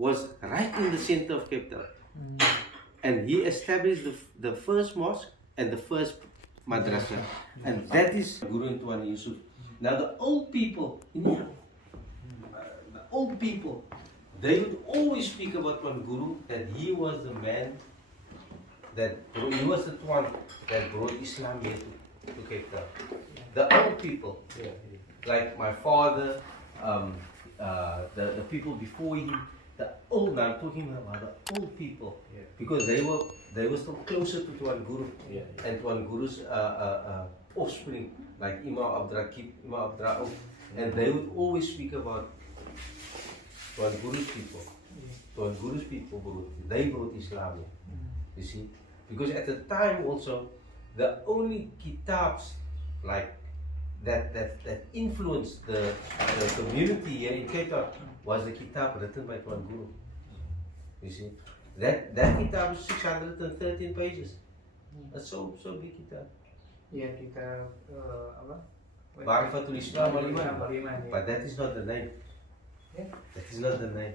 was right in the center of Cape Town. And he established the first mosque and the first madrasa. And that is Guru and Tuan Yusuf. Now the old people, the old people, they would always speak about Tuan Guru, that he was the man, that he was the Tuan that brought Islam here to Cape Town. The old people, like my father, the people before him, the old, I'm talking about the old people, because they were still closer to Tuan Guru and Tuan Guru's offspring, like Imam Abdurraqib, Imam Abdurrauf, and they would always speak about Tuan Guru's people. Tuan Guru's people they brought Islam here, you see, because at the time also, the only kitabs like that influenced the community here in Cape Town was the kitab written by Tuan Guru. You see, that kitab is 613 pages. That's so big kitab. Yeah, kitab apa? Ma'rifatul Islam wal Iman. Yeah. But that is not the name. Yeah. That is not the name.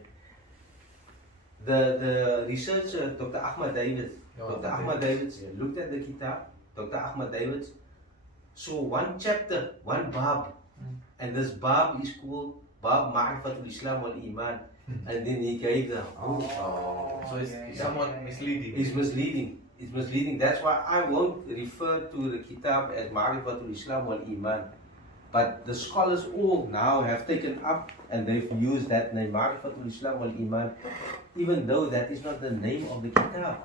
The researcher, Dr. Ahmad Davids, Ahmad Davids looked at the kitab. Dr. Ahmad Davids saw one chapter, one bab, and this bab is called Bab Ma'rifatul Islam wal Iman, and then he gave the So it's somewhat misleading. It's misleading. It's misleading. That's why I won't refer to the kitab as Ma'rifatul Islam wal Iman. But the scholars all now have taken up and they've used that name, Ma'rifatul Islam wal Iman, even though that is not the name of the kitab.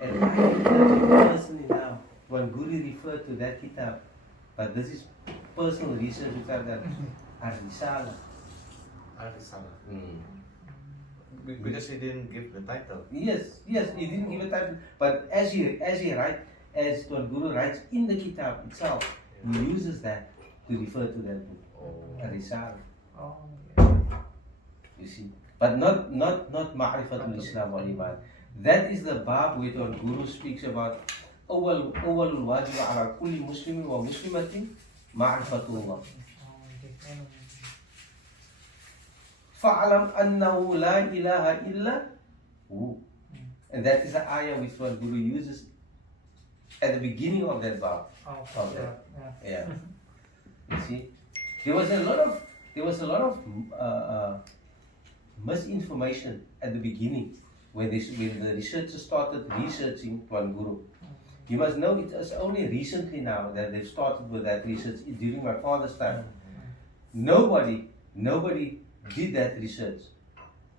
And I personally now, Tuan Guru referred to that kitab, but this is personal research which I've done. Risalah. Risalah. Because he didn't give the title. Yes, he didn't give a title, but as Tuan Guru writes in the kitab itself, he uses that to refer to that book, Risalah. You see, but not Ma'rifatul Islam wal Iman. That is the bab where Tuan Guru speaks about أول الواجب على كل مسلم ومسلمة معرفة الله. فَعْلَمْ أَنَّهُ لَا إِلَهَ إِلَّا هُ. And that is the ayah which Tuan Guru uses at the beginning of that bab. Yeah. You see, there was a lot of misinformation at the beginning when the researchers started researching Tuan Guru. You must know it is only recently now that they've started with that research during my father's time. Nobody did that research.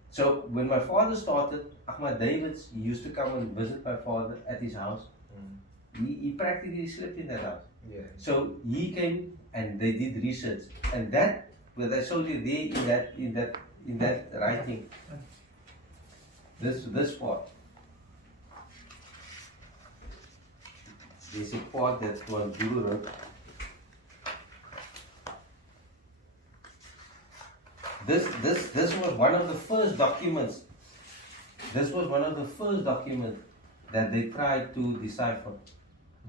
So when my father started, Ahmad Davids used to come and visit my father at his house. He practically slept in that house. So he came and they did research, and that what I showed you there in that writing. This part. There's a part that Tuan Guru wrote. This was one of the first documents. This was one of the first documents that they tried to decipher,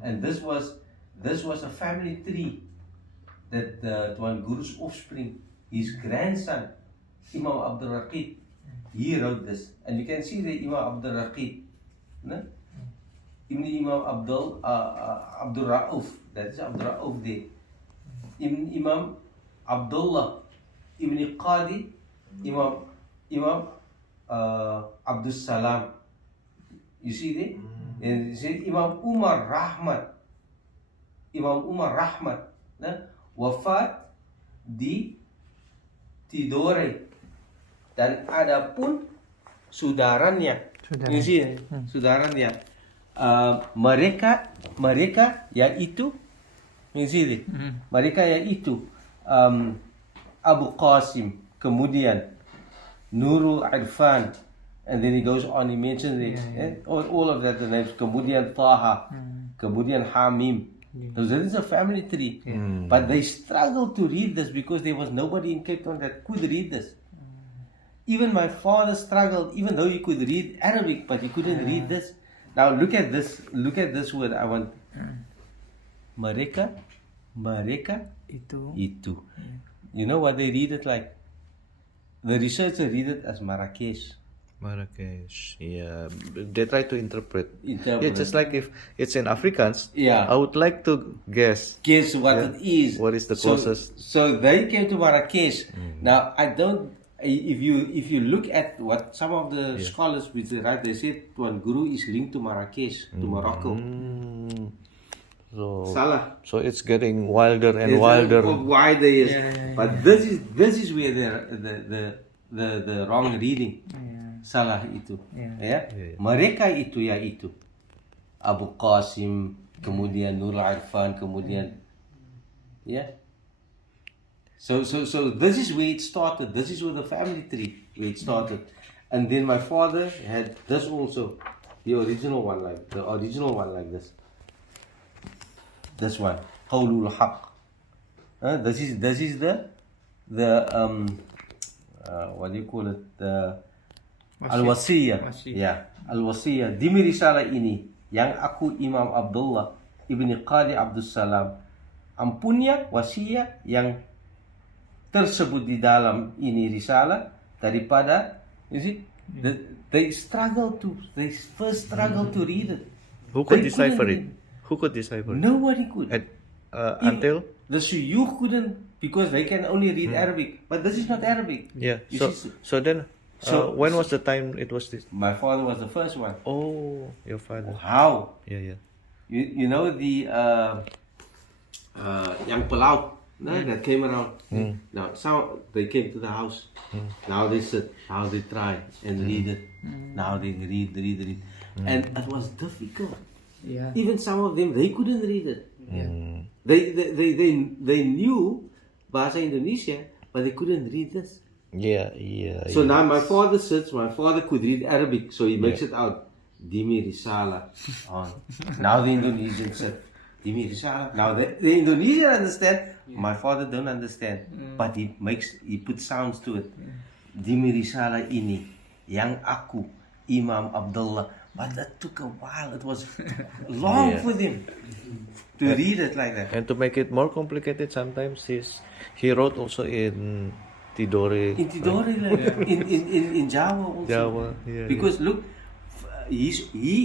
and this was a family tree that Tuan Guru's offspring, his grandson, Imam Abdurraqib, he wrote this, and you can see the Imam Abdurraqib, no? Imam Abdurrauf, that is Abdurrauf there. Imam Abdullah, Ibn Qadi, Imam Abdul Salam. You see there? And you see Imam Umar Rahmat, wafat di Tidore, dan ada pun saudaranya. You see, saudaranya. Mereka yaitu, you see there? Mereka yaitu Abu Qasim, kemudian Nurul Irfan, and then he goes on, he mentions it, all of that, the names, kemudian Taha, kemudian Hamim. So this is a family tree, but they struggled to read this because there was nobody in Cape Town that could read this. Even my father struggled, even though he could read Arabic, but he couldn't read this. Now look at this word. I want mereka itu. You know what they read it like? The researcher read it as Marrakesh. Marrakesh. Yeah. They try to interpret. Interpret. Yeah, just like if it's in Afrikaans. Yeah. I would like to guess. Guess what Yeah. it is. What is the closest? So they came to Marrakesh. Now I don't. If you look at what some of the scholars which they write, they say Tuan Guru is linked to Marrakesh, to Morocco. So, Salah. so it's getting wilder and It's wilder. wider, yes. Yeah. But this is where the wrong reading. Salah itu. Ya. Mereka itu ya itu. Abu Qasim, kemudian Nur Irfan, kemudian ya. So this is where it started. This is where the family tree where it started. And then my father had this also, the original one like this. This one, Qawlul Haq. This is the what do you call it? The Al-Wasiyah. Ya, Al-Wasiyah. Demi risalah ini yang aku Imam Abdullah ibni Qadi Abdus Salam ampunnya wasiat yang tersebut di dalam ini risalah daripada, you see, they first struggle to read it. Who could They decipher couldn't it? Who could decipher it? Nobody could. Until? The Shuyukh couldn't, because they can only read Arabic. But this is not Arabic. Yeah. You So see, so then, when was the time it was this? my father was the first one. Oh, your father. How? Yeah. You know the young pelaut that came around. Now they came to the house. Now they sit. Now they try and read it. Now they read. And it was difficult. Yeah. Even some of them, they couldn't read it. They knew bahasa Indonesia, but they couldn't read this. Yeah. So now my father sits. My father could read Arabic, so he makes it out. Dimi Risalah. Now the Indonesians said, Dimi Risalah. Now the Indonesian understand. My father don't understand, but he puts sounds to it. Dimi Risalah ini yang aku Imam Abdullah. But that took a while. It was long for them to read it like that. And to make it more complicated, sometimes he wrote also in Tidore. In Tidore, in Java also. Java, yeah. Because look, he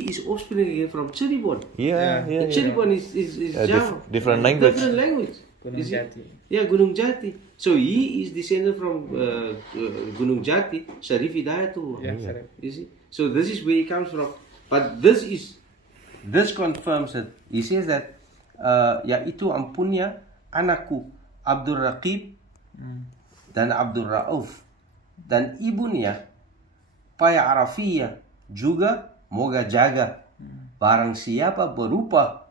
is offspring from Cirebon. Yeah. Cirebon is Java. Different language. Different language. Gunung Jati. Yeah, Gunung Jati. So he is descended from Gunung Jati, Syarif Hidayatullah. Yeah, Syarif. You see? So this is where he comes from. But this confirms it. He says that yaitu ampunnya anakku Abdul Raqib dan Abdul Rauf dan ibunya Paya Arafiyah juga moga jaga barang siapa berupa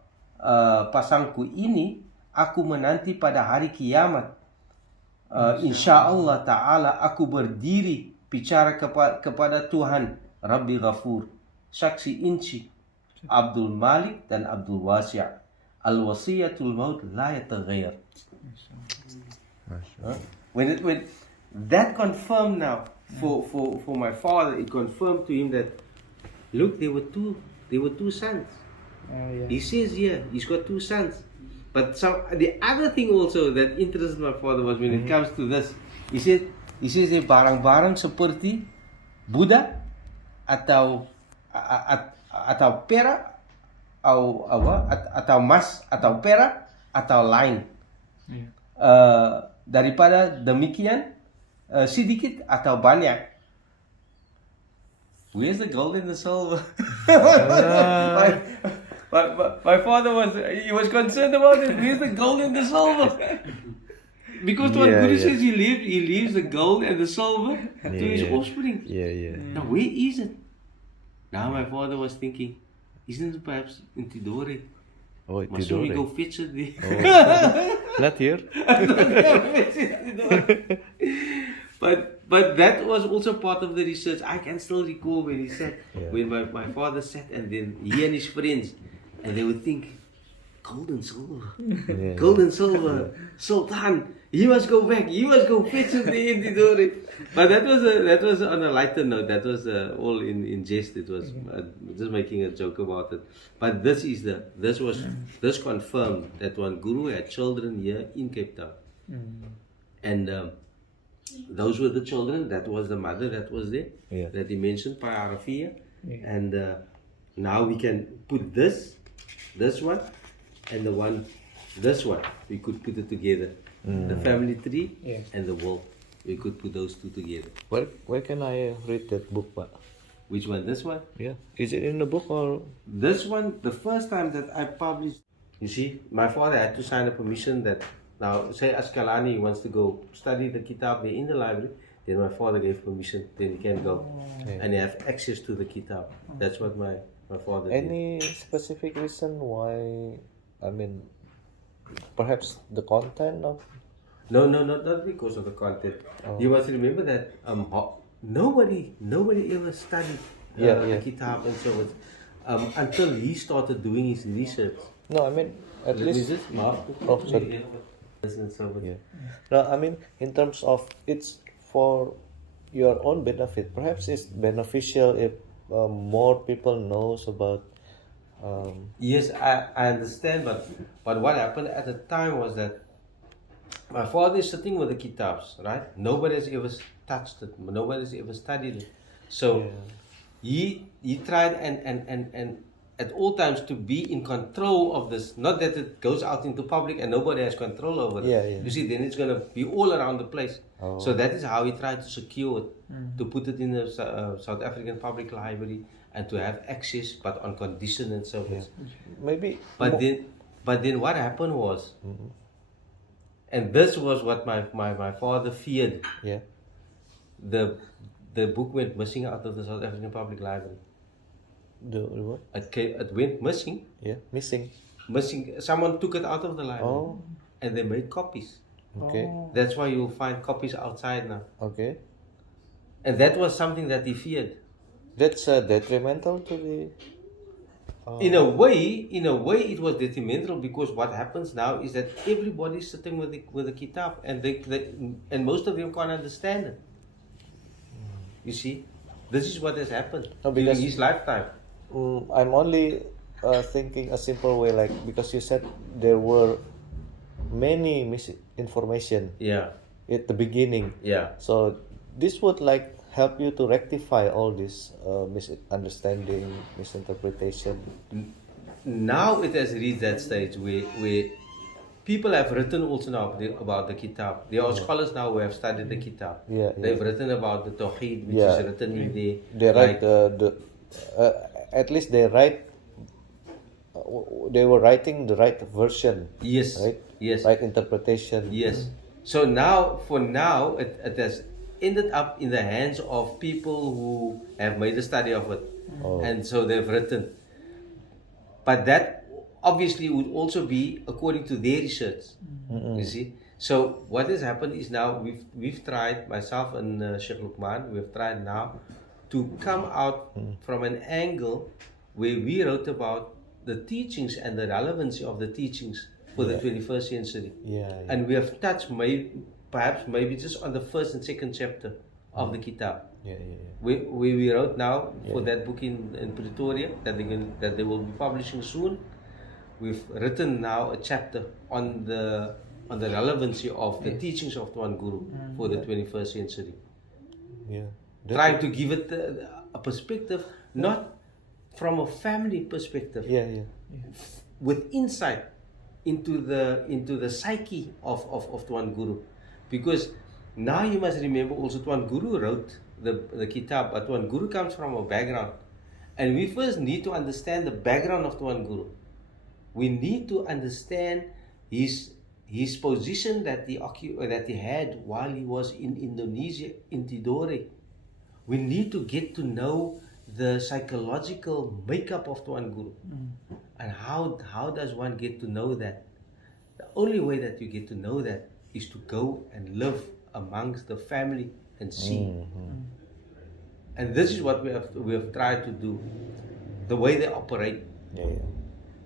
pasangku ini aku menanti pada hari kiamat. InsyaAllah ta'ala aku berdiri bicara kepada Tuhan Rabbi Ghafur, saksi inci Abdul Malik dan Abdul Wasi'. Al-wasiyatul maut la yataghayyar. When that confirmed now for my father, it confirmed to him that look, there were two sons. He says here he's got two sons. But the other thing also that interested my father was when it comes to this, he says barang-barang seperti Buddha atau perak atau emas atau perak atau lain. Daripada demikian sedikit atau banyak. Where's the gold and the silver? My father was concerned about it. Where's the gold and the silver? Because Tuan Guru says he leaves the gold and the silver to his offspring. Yeah. Now where is it? Now my father was thinking, isn't it perhaps in Tidore? Oh, Must we go Tidore. fetch it there? Not here. But that was also part of the research. I can still recall when he sat, when my father sat, and then he and his friends, and they would think, gold and silver, gold and silver, Sultan, he must go back, he must go fetch it there in Tidore. But that was on a lighter note. That was all in jest. It was just making a joke about it. But this confirmed that Tuan Guru had children here in Cape Town, and Those were the children. That was the mother that was there. Yeah. That he mentioned, by Arafia. Yeah. And now we can put this one, and this one. We could put it together. The family tree Yeah. and the wolf. We could put those two together. Where can I read that book, Pak? Which one? This one? Yeah. Is it in the book or? This one, the first time that I published, you see, my father had to sign a permission that now, say Askalani wants to go study the kitab there in the library, then my father gave permission, then he can go. Yeah. And he have access to the kitab. That's what my father did. Any specific reason why? I mean, perhaps the content of. No, not because of the content. You must remember that nobody ever studied the kitab and so on until he started doing his research. No, I mean at least. Oh, sorry. Yeah. No, I mean in terms of it's for your own benefit. Perhaps it's beneficial if more people knows about. Yes, I understand, but what happened at the time was that my father is sitting with the kitabs, right? Nobody has ever touched it. Nobody has ever studied it. So he tried and at all times to be in control of this. Not that it goes out into public and nobody has control over it. Yeah, yeah. You see, then it's going to be all around the place. Oh. So that is how he tried to secure it, to put it in the South African Public Library and to have access, but on condition and so forth. Maybe. But then what happened was, and this was what my father feared. Yeah. The book went missing out of the South African Public Library. The what? It went missing. Yeah, missing. Someone took it out of the library. Oh. And they made copies. Okay. That's why you'll find copies outside now. Okay. And that was something that he feared. That's detrimental to the. In a way, it was detrimental because what happens now is that everybody's sitting with the kitab, and and most of them can't understand it. You see, this is what has happened No, during because- his lifetime. I'm only thinking a simple way, like because you said there were many misinformation Yeah, at the beginning. yeah. So this would like help you to rectify all this misunderstanding, misinterpretation. Now it has reached that stage where people have written also now about the kitab. There are scholars now who have studied the kitab. Yeah, They've written about the Tawheed, which Yeah. is written in there. They write like- at least they write. They were writing the right version. Yes, Right. yes, Right interpretation. yes. So now, it has ended up in the hands of people who have made a study of it, Oh. and so they've written. But that obviously would also be according to their research. You see. So what has happened is now we've tried, myself and Sheikh Luqman, we've tried now to come out from an angle where we wrote about the teachings and the relevancy of the teachings for the 21st century. Yeah. And we have touched perhaps maybe just on the first and second chapter of the kitab. Yeah. We wrote now for that book in Pretoria that they will be publishing soon. We've written now a chapter on the relevancy of the teachings of Tuan Guru for the 21st century. Yeah. Trying to give it a perspective, not from a family perspective, Yeah. with insight into the psyche of Tuan Guru. Because now you must remember also Tuan Guru wrote the kitab, but Tuan Guru comes from a background. And we first need to understand the background of Tuan Guru. We need to understand his position that he had while he was in Indonesia, in Tidore. We need to get to know the psychological makeup of Tuan Guru. And how does one get to know that? The only way that you get to know that is to go and live amongst the family and see. And this is what we have tried to do. The way they operate. Yeah.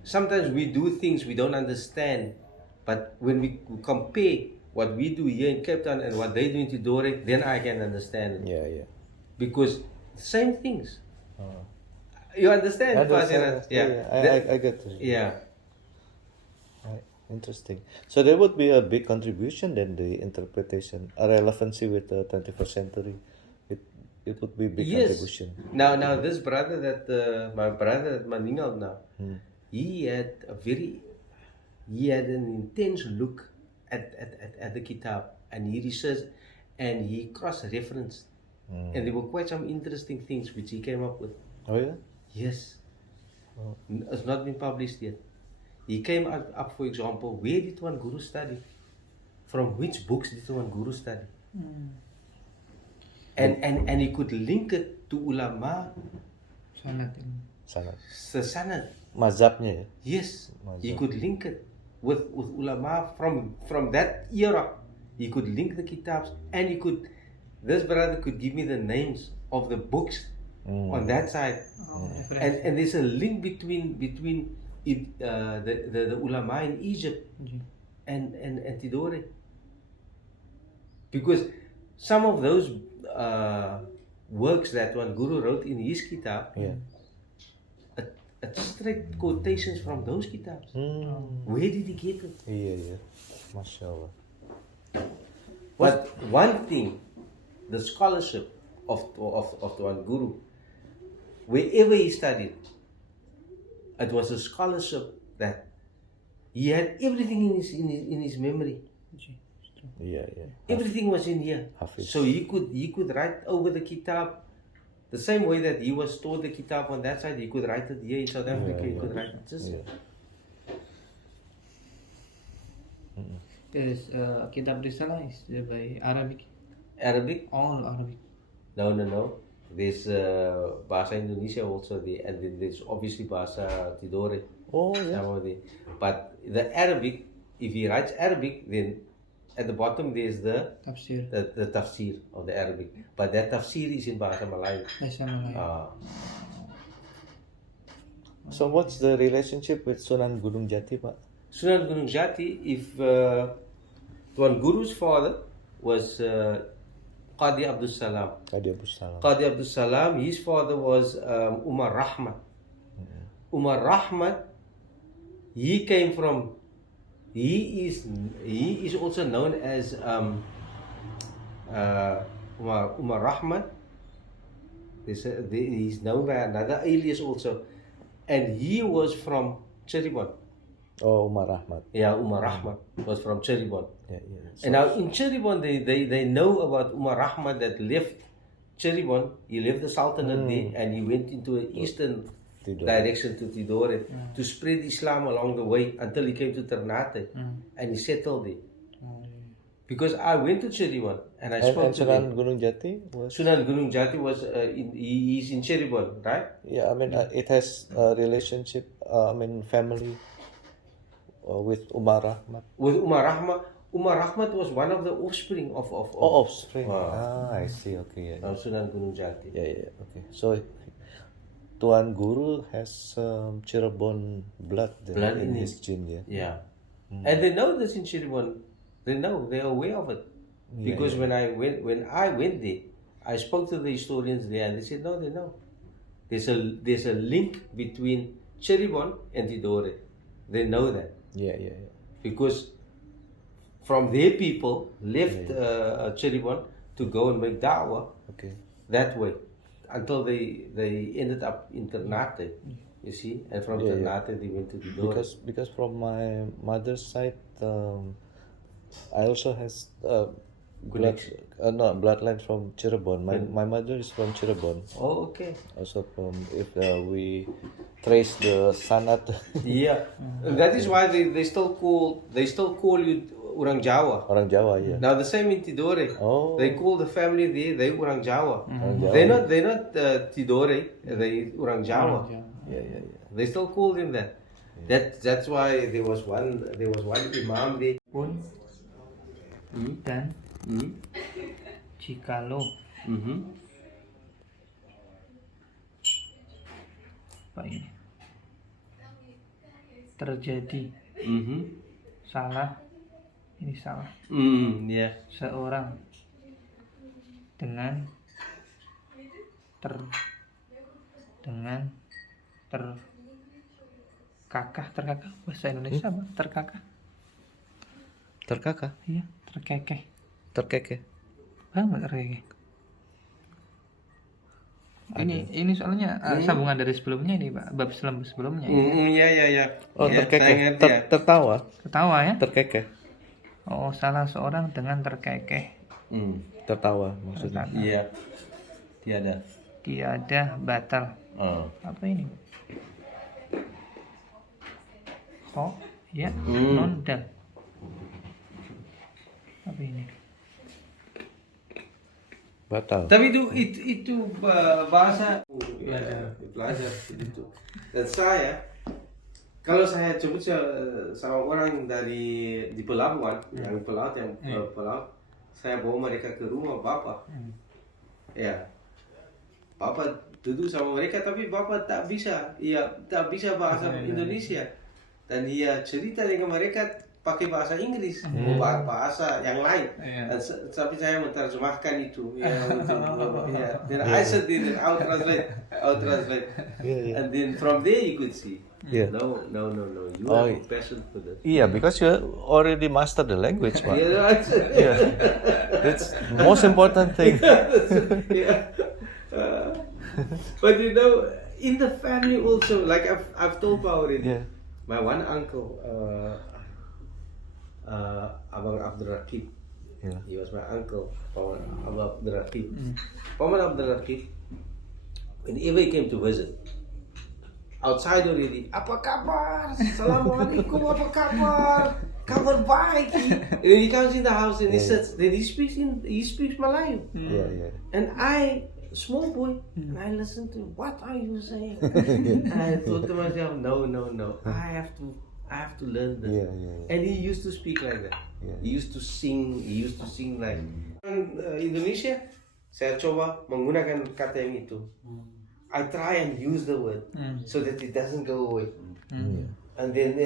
Sometimes we do things we don't understand, but when we compare what we do here in Cape Town and what they do in Tidore, then I can understand it. Yeah. Because same things. You understand? I understand. Yeah. I get it. Yeah. Right. Interesting. So there would be a big contribution then the interpretation, a relevancy with the 21st century. It it would be big Yes. contribution. Now this brother that my brother that Maningal now, he had an intense look at the kitab, and he researched and he cross-referenced, and there were quite some interesting things which he came up with. Oh yeah. Yes. It's not been published yet. He came up, for example, where did Tuan Guru study? From which books did Tuan Guru study? And he could link it to ulama, Sanad. sanad. Mazhabnya ya. Yes, he Mazhab. could link it with ulama from that era. He could link the kitabs, and this brother could give me the names of the books on that side. And there's a link between the ulama in Egypt and Tidore, because some of those works that Tuan Guru wrote in his kitab, straight quotations from those kitabs. Where did he get it? Yeah. Masya Allah. But one thing, the scholarship of Tuan Guru, wherever he studied, it was a scholarship that he had everything in his memory. Yeah. Everything was in here. Hafiz. So he could write over the kitab the same way that he was taught the kitab on that side. He could write it here in South Africa. He could write it just. There is Kitab Risalah is by Arabic. Arabic? All Arabic. No. There's Bahasa Indonesia also there, and then there's obviously Bahasa Tidore. Oh yeah. Some of the, but the Arabic, if he writes Arabic, then at the bottom there's the Tafsir. the tafsir of the Arabic. But that tafsir is in Bahasa Malay. Bahasa Malay. So what's the relationship with Sunan Gunung Jati, Pak? Sunan Gunung Jati, if Tuan Guru's father was Qadi Abdul Salam. Qadi Abdul Salam, his father was Umar Rahmat. Umar Rahmat, he came from, he is also known as Umar Rahmat. He's known by another alias also, and he was from Cirebon. Oh, Umar Rahmat. Yeah, Umar Rahmat was from Cirebon. Yeah. And now in Cirebon, they know about Umar Rahmat that left Cirebon. He left the Sultanate there, and he went into an eastern direction to Tidore to spread Islam along the way until he came to Ternate, and he settled there. Because I went to Cirebon and I spoke to Sunan him. Gunung Jati was. Sunan Gunung Jati was he's in Cirebon, right? Yeah, I mean it has a relationship. Family with Umar Rahmat. With Umar Rahmat. Umar Rahmat was one of the offspring of Offspring. I see. Okay, yeah. Sunan Gunung Jati. Yeah. Okay. So Tuan Guru has Cirebon blood in his gene, yeah. Yeah. And they know this in Cirebon. They know. They are aware of it. Because when I went there, I spoke to the historians there, and they said no, they know. There's a link between Cirebon and Tidore. They know that. Yeah. Because from their people left Cirebon to go and make da'wah that way until they ended up in Ternate, you see, and from Ternate they went to Tidore. Because from my mother's side, I also has bloodline from Cirebon. My mother is from Cirebon. Oh, okay. Also from if we trace the sanad. Yeah, and that is why they still call you Orang Jawa. Orang Jawa, yeah. Now the same in Tidore. Oh. They call the family there. They Orang Jawa. Orang Jawa. They're not Tidore. They Orang Jawa. Yeah. They still call them that. That's why there was one imam there. Pun dan jikalau apa ini terjadi salah seorang dengan terkakah bahasa Indonesia apa? Terkakah Terkakak? Iya, terkekeh. Terkekeh? Banget terkekeh. Ini soalnya sambungan dari sebelumnya ini, Pak. Bab sebelumnya. Iya. Oh, Ya, terkekeh. saya ngerti ya. Tertawa? Ketawa ya? Terkekeh. Oh, salah seorang dengan terkekeh. Tertawa maksudnya. Karena Iya. Tiada. tiada batal. Oh. Apa ini? Kho, ya, non dal. Apa ini? Batal. Tapi itu bahasa belajar itu. Dan saya kalau saya jemput sama orang di pelabuhan, yang pelaut pelaut, saya bawa mereka ke rumah bapak. Ya, bapak duduk sama mereka, tapi bapak tak bisa bahasa Indonesia, dan dia cerita dengan mereka pakai bahasa Inggris, bahasa yang lain. Dan tapi saya menterjemahkan itu. Then I said, I'll translate. And then from there you could see. Yeah. No. You have a passion for that. Yeah, because you already mastered the language, Pak. Yeah. That's the most important thing. But in the family also, like I've told Pak already. Yeah. My one uncle, Abang Abdul Rakib. Yeah. He was my uncle, Paman Abdul Rakib. Paman Abdul Rakib, whenever he came to visit, outside already, apa kabar? Assalamualaikum, apa kabar? Kabar baik. And he comes in the house and he sits. Then he speaks Malayu. Yeah. And I, small boy, and I listen to him. What are you saying? And I thought to myself, no. I have to learn this. Yeah. And he used to speak like that. Yeah. He used to sing like. Indonesia, saya coba menggunakan kata yang itu. I try and use the word so that it doesn't go away. And then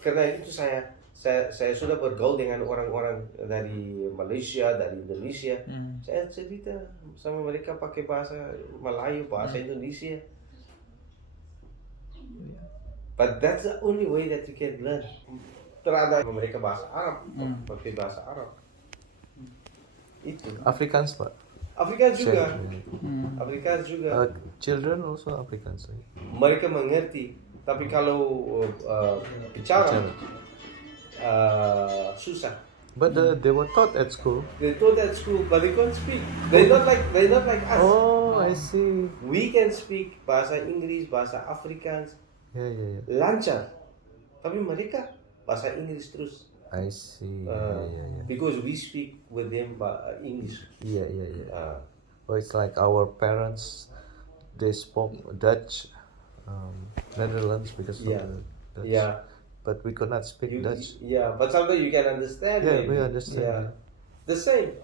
karena itu saya sudah bergaul dengan orang-orang dari Malaysia, dari Indonesia. Saya cerita sama mereka pakai bahasa Melayu, bahasa Indonesia. But that's the only way that you can learn. Terada mereka bahasa Arab, pakai bahasa Arab. Itu. Afrikaans, Pak. Afrikaans juga. Children also Afrikaans. Right? Mereka mengerti, tapi kalau bicara susah. But they were taught at school. They taught at school, but they can't speak. They're not like us. Oh, I see. We can speak bahasa Inggris, bahasa Afrikaans, Yeah. lancar. Tapi mereka bahasa Inggris terus. I see. Because we speak with them English. Yeah. Oh, it's like our parents, they spoke Dutch, Netherlands because of the Dutch. Yeah. But we could not speak Dutch. Yeah, but sometimes you can understand. Yeah, maybe. we understand. Yeah. The same.